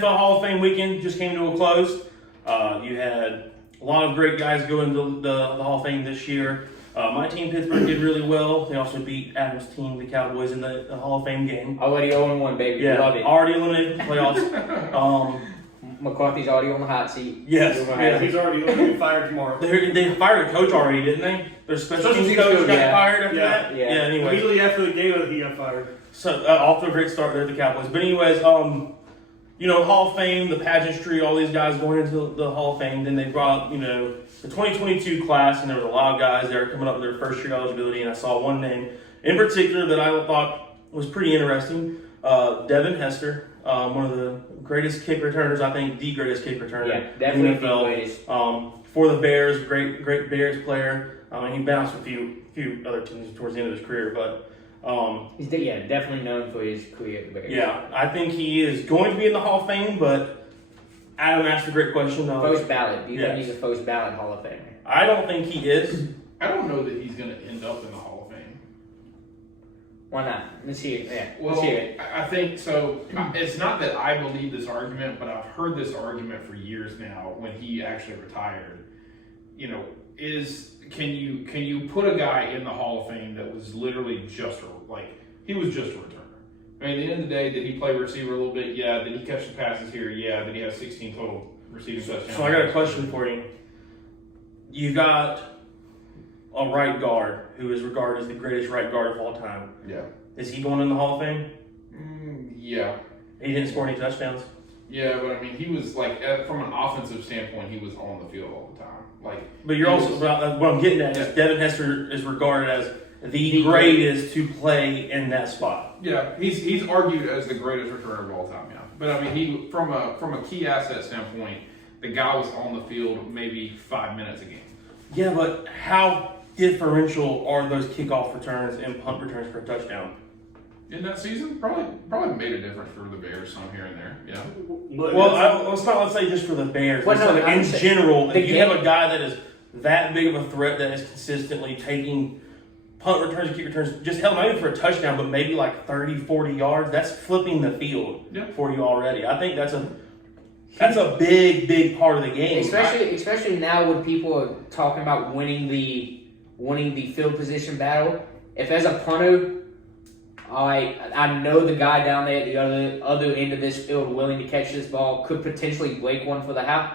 NFL Hall of Fame weekend just came to a close. You had a lot of great guys go into the Hall of Fame this year. My team, Pittsburgh, did really well. They also beat Adam's team, the Cowboys, in the Hall of Fame game. Already 0-1, baby. Yeah, Love it. already eliminated from the playoffs. McCarthy's already on the hot seat. Yes. Yeah, he's already going to get fired tomorrow. They fired a coach already, didn't they? Their special teams coach got fired after that? Yeah. Anyway. Immediately after the game, he got fired. So, off to a great start there at the Cowboys. But anyways, Hall of Fame, the pageantry, all these guys going into the Hall of Fame. Then they brought up, the 2022 class, and there was a lot of guys there coming up with their first year eligibility. And I saw one name in particular that I thought was pretty interesting. Devin Hester, one of the greatest kick returners, I think the greatest kick returner in the NFL. For the Bears, great Bears player. He bounced a few other teams towards the end of his career, but he's definitely known for his career at the Bears. Yeah, I think he is going to be in the Hall of Fame, but Adam asked a great question. First ballot. Do you think he's a first ballot Hall of Famer? I don't think he is. I don't know that he's going to end up in the Hall of Fame. Why not? Let's hear it. Yeah, well, let's hear it. I think so. It's not that I believe this argument, but I've heard this argument for years now. When he actually retired, can you put a guy in the Hall of Fame that was literally he was just a returner? I mean, at the end of the day, did he play receiver a little bit? Yeah. Did he catch the passes here? Yeah. Did he have 16 total receiving touchdowns? So I got a question for you. You got a right guard who is regarded as the greatest right guard of all time. Yeah. Is he going in the Hall of Fame? Yeah. He didn't score any touchdowns? Yeah, but I mean, he was from an offensive standpoint, he was on the field all the time. But you're also what I'm getting at is Devin Hester is regarded as the greatest to play in that spot. Yeah, he's argued as the greatest returner of all time. Yeah, but I mean, he from a key asset standpoint, the guy was on the field maybe 5 minutes a game. Yeah, but how differential are those kickoff returns and punt returns for a touchdown? In that season, probably made a difference for the Bears some here and there. Yeah. Let's say just for the Bears. In general, if you have a guy that is that big of a threat that is consistently taking punt returns and kick returns, just hell, not even for a touchdown, but maybe like 30, 40 yards, that's flipping the field for you already. I think that's a big part of the game. Especially now when people are talking about winning the field position battle. If as a punter, I know the guy down there at the other end of this field willing to catch this ball could potentially break one for the house.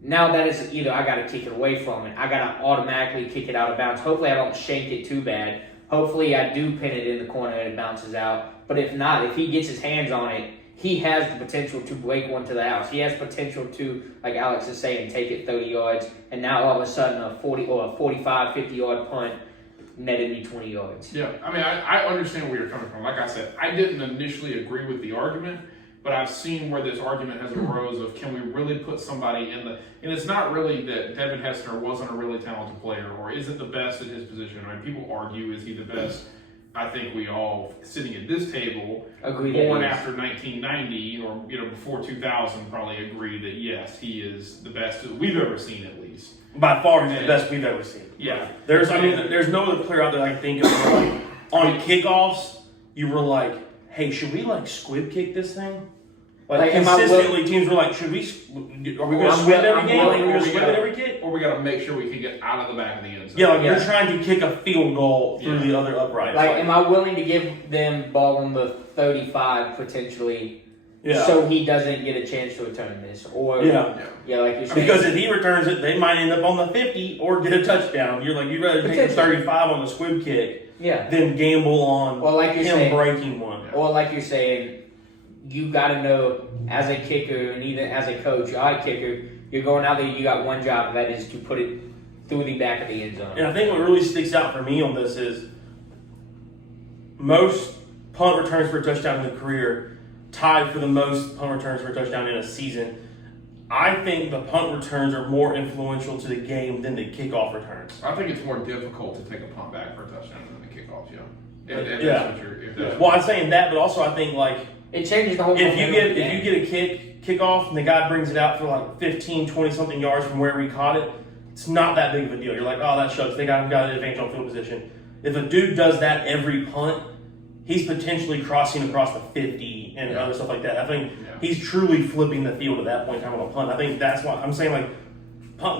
Now that is either I got to kick it away from it, I got to automatically kick it out of bounds. Hopefully I don't shank it too bad. Hopefully I do pin it in the corner and it bounces out. But if not, if he gets his hands on it, he has the potential to break one to the house. He has potential to, like Alex is saying, take it 30 yards. And now all of a sudden a 40 or a 45, 50-yard punt netted me 20 yards. Yeah, I mean, I understand where you're coming from. Like I said, I didn't initially agree with the argument, but I've seen where this argument has arose of can we really put somebody in the... And it's not really that Devin Hester wasn't a really talented player or isn't the best at his position. I mean, people argue, is he the best? I think we all, sitting at this table, born after 1990 or before 2000, probably agree that, yes, he is the best that we've ever seen at least. By far, he's the best we've ever seen. Yeah. There's no other player out there I can think of where, on kickoffs, you were like, hey, should we squib kick this thing? Consistently, teams were like, are we going to squib every game? Are we going to squib it every kick? Or we got to make sure we can get out of the back of the end zone. Yeah, you're trying to kick a field goal through the other uprights. Am I willing to give them ball on the 35 potentially so he doesn't get a chance to return this? Or like you're saying. Because if he returns it, they might end up on the 50 or get a touchdown. You're like, you'd rather take the 35 on the squib kick than gamble on him breaking one. Or like you're saying, you got to know as a kicker and even as a coach, kicker, you're going out there, you got one job, and that is to put it through the back of the end zone. And I think what really sticks out for me on this is most punt returns for a touchdown in the career tied for the most punt returns for a touchdown in a season. I think the punt returns are more influential to the game than the kickoff returns. I think it's more difficult to take a punt back for a touchdown than the kickoffs, Well, I'm saying that, but also I think it changes the whole if you get a kickoff and the guy brings it out for 15, 20-something yards from where we caught it, it's not that big of a deal. You're like, oh, that shucks. They got an advantage on field position. If a dude does that every punt, he's potentially crossing across the 50, feet and other stuff like that. I think Yeah. he's truly flipping the field at that point in time on a punt. I think that's why I'm saying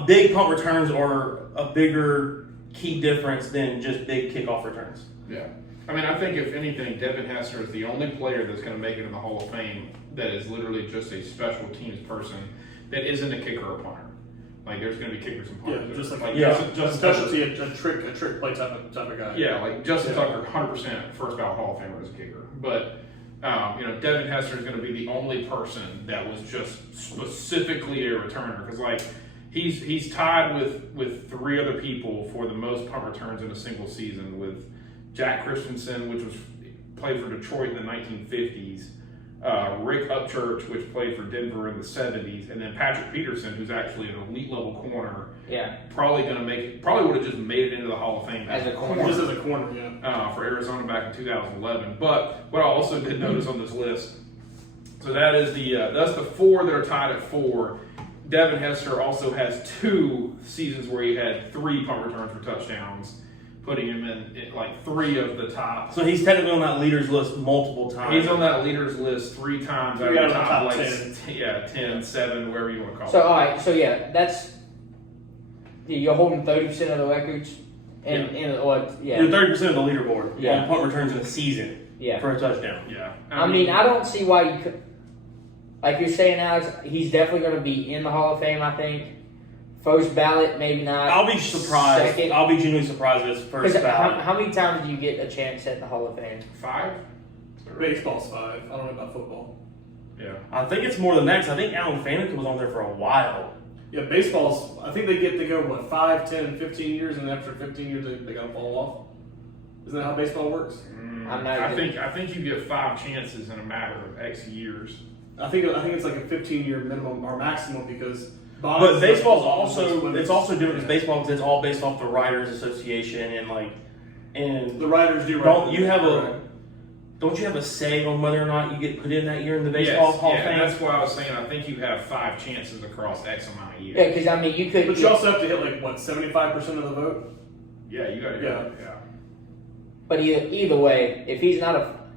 big punt returns are a bigger key difference than just big kickoff returns. Yeah. I mean, I think if anything, Devin Hester is the only player that's going to make it in the Hall of Fame that is literally just a special teams person that isn't a kicker or punter. Like, there's going to be kickers and Yeah, punters. just like Justin specialty, a trick play type of guy. Yeah, like Justin Tucker, 100% first ballot Hall of Famer as a kicker. But, Devin Hester is going to be the only person that was just specifically a returner. Because, like, he's tied with three other people for the most punt returns in a single season with Jack Christensen, which played for Detroit in the 1950s. Rick Upchurch, which played for Denver in the 70s, and then Patrick Peterson, who's actually an elite level corner. Yeah. Probably would have just made it into the Hall of Fame As a corner. Just as a corner, yeah. For Arizona back in 2011. But what I also did notice on this list, so that is that's the four that are tied at 4. Devin Hester also has 2 seasons where he had 3 punt returns for touchdowns, putting him in like 3 of the top. So he's technically on that leaders list multiple times. He's on that leaders list 3 times out of the top, like 10, 7, whatever you want to call So it. all right, so you're holding 30% of the records, You're 30% of the leaderboard on punt returns in a season for a touchdown. Yeah. I mean, I don't see why you could. Like you're saying, Alex, he's definitely going to be in the Hall of Fame. I think first ballot, maybe not. I'll be surprised. Second. I'll be genuinely surprised if it's first ballot. How many times do you get a chance at the Hall of Fame? 5? Baseball's 5. I don't know about football. Yeah. I think it's more than that 'cause I think Alan Faneca was on there for a while. Yeah, baseball's, I think they go, 5, 10, 15 years, and after 15 years, they got to fall off. Isn't that how baseball works? I think you get 5 chances in a matter of X years. I think it's like a 15-year minimum or maximum because. But baseball's also it's also different because baseball because it's all based off the Writers Association and the writers do. Don't you have a say on whether or not you get put in that year in the baseball Hall of Fame? And that's why I was saying I think you have 5 chances across X amount of years. Yeah, because I mean you could. But you also have to hit 75% of the vote. Yeah, you got to. Yeah. But either way, if he's not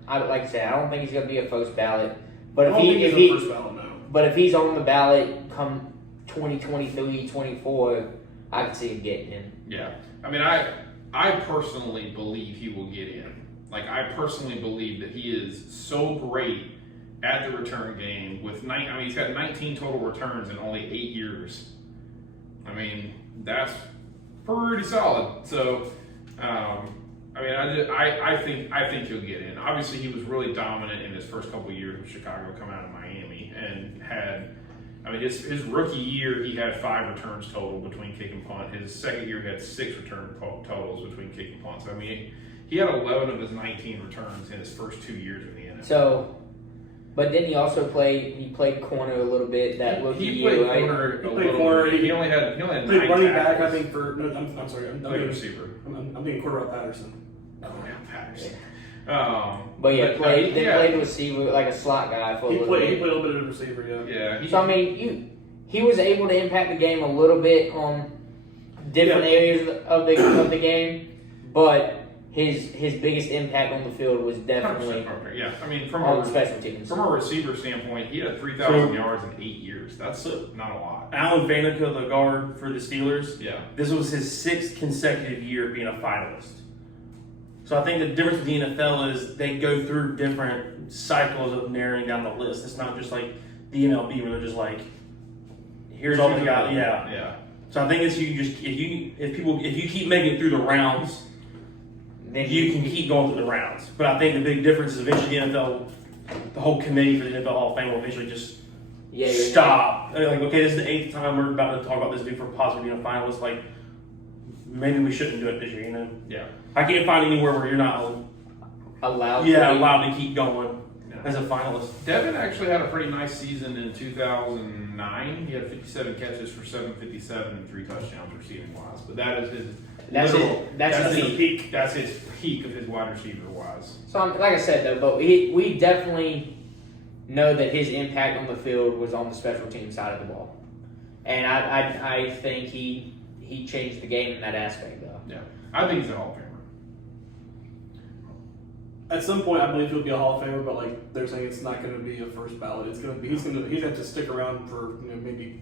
like I said, I don't think he's going to be a first ballot. But if he's on the ballot come 2023, 24, I can see him getting in. Yeah. I mean, I personally believe he will get in. Like, I personally believe that he is so great at the return game with he's got 19 total returns in only 8 years. I mean, that's pretty solid. So, I think he'll get in. Obviously, he was really dominant in his first couple of years with Chicago coming out of Miami and his rookie year, he had 5 returns total between kick and punt. His second year, he had 6 return totals between kick and punt. So, I mean, he had 11 of his 19 returns in his first 2 years in the NFL. So, but then he also played corner a little bit that rookie year, He right? corner. He only had 9 running back, I tackles. think, I'm sorry. I'm Played receiver. I'm being quarterback Patterson. Oh, yeah, Patterson. Played receiver like a slot guy for a He little played bit. a little bit of receiver, yeah. Yeah. So I mean, he was able to impact the game a little bit on different areas of the game, but his biggest impact on the field was definitely 100%. Yeah. I mean, from on a special teams. From a receiver standpoint, he had 3,000 yards in 8 years. That's not a lot. Alan Faneca, the guard for the Steelers. Yeah. This was his 6th consecutive year being a finalist. So I think the difference with the NFL is they go through different cycles of narrowing down the list. It's not just like the MLB where they're just like, here's all the guys. Yeah. Yeah. So I think it's if you keep making it through the rounds, then you can keep going through the rounds. But I think the big difference is eventually the NFL, the whole committee for the NFL Hall of Fame will eventually just stop. Like, okay, this is the 8th time we're about to talk about this dude for possibly being a finalist. Like, maybe we shouldn't do it this year, Yeah. I can't find anywhere where you're not allowed to keep going as a finalist. Devin actually had a pretty nice season in 2009. He had 57 catches for 757 and 3 touchdowns receiving wise. But that is his That's his peak. That's his peak of his wide receiver wise. So like I said though, but we definitely know that his impact on the field was on the special team side of the ball, and I think he changed the game in that aspect though. Yeah, I think he's a Hall of Famer. At some point, I believe he'll be a Hall of Famer, but like they're saying, it's not going to be a first ballot. It's going to be he'd have to stick around for maybe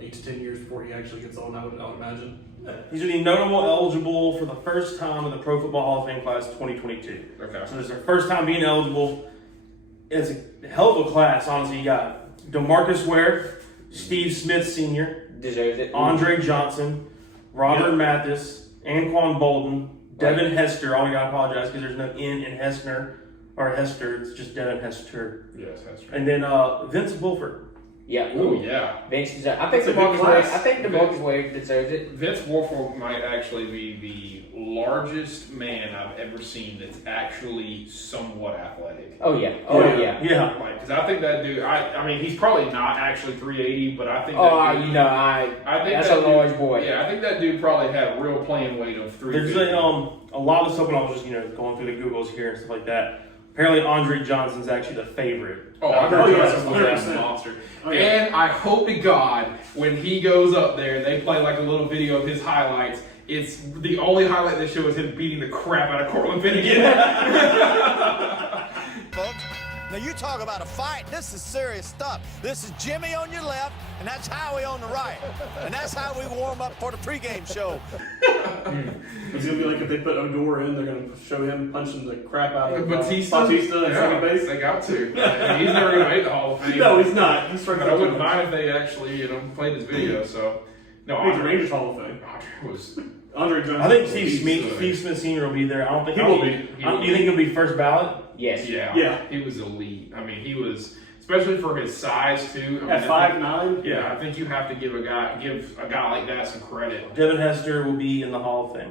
8 to 10 years before he actually gets on. I would imagine. He's going to be notable eligible for the first time in the Pro Football Hall of Fame class 2022. Okay. So this is their first time being eligible. It's a hell of a class, honestly. You got DeMarcus Ware, Steve Smith Sr., Deserves it. Andre Johnson, Robert Mathis, Anquan Bolden, Devin Hester. I gotta apologize because there's no N in Hester. It's just Devin Hester. Yes, that's right. And then Vince Wilford. Yeah. Oh yeah. Vince deserves. I think That's a good DeMarcus Ware. class. I think DeMarcus Ware deserves it. Vince Wilfork might actually be the largest man I've ever seen that's actually somewhat athletic. Oh yeah. Oh yeah. Yeah. Like, because I think that dude. I mean, he's probably not actually 380, but I think. Oh, that dude, I think that's that a dude- large boy. Yeah, I think that dude probably had a real playing weight of 350. There's a lot of stuff when I was just going through the Googles here and stuff like that. Apparently, Andre Johnson's actually the favorite. Oh, I Oh, heard yeah, Johnson was 100%. a monster. Oh, yeah. And I hope to God, when he goes up there, they play like a little video of his highlights. It's the only highlight they show is him beating the crap out of Cortland Finnegan. Folks, now you talk about a fight. This is serious stuff. This is Jimmy on your left, and that's Howie on the right. And that's how we warm up for the pregame show. It's gonna be like if they put Odor in, they're gonna show him punching the crap out of Batista at second base. They got to. I mean, he's never going to make the Hall of Fame. No, he's not. He's struck But out. I wouldn't mind if they actually, played this video. So, no, He's the Rangers Hall of Fame. Andre was. Andre Johnson. I think Steve Smith Sr. will be there. I don't think He will be. Do you think he'll be first ballot? Yes. Yeah, he was elite. I mean, he was, especially for his size too. I mean, At 5'9". Yeah, I think you have to give a guy like that some credit. Devin Hester will be in the Hall of Fame.